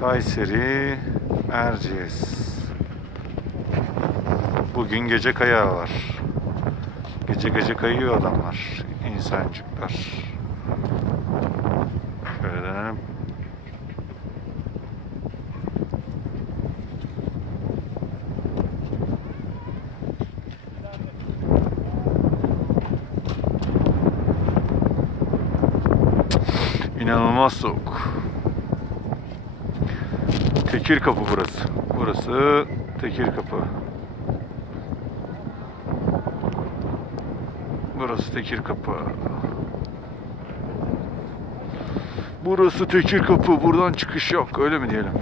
Kayseri, Erciyes. Bugün gece kayağı var. Gece gece kayıyor adamlar, insancıklar. Şöyle dönelim. İnanılmaz soğuk. Tekirkapı burası. Burası Tekirkapı. Burası Tekirkapı. Burası Tekirkapı. Buradan çıkış yok. Öyle mi diyelim?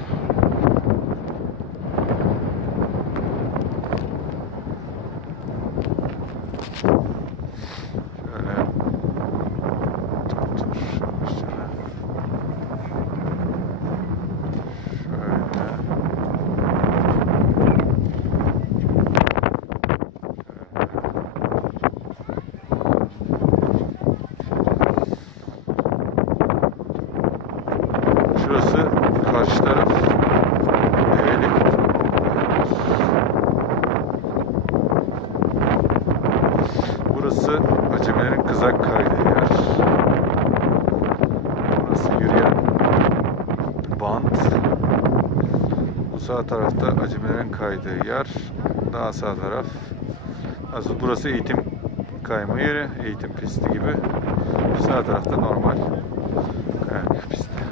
Şurası karşı taraf Develi Kapı. Burası acemilerin kızak kaydığı yer. Burası yürüyen bant. Bu sağ tarafta acemilerin kaydığı yer. Daha sağ taraf. Aslında burası eğitim kayma yeri, eğitim pisti gibi. Sağ tarafta normal kayak pisti.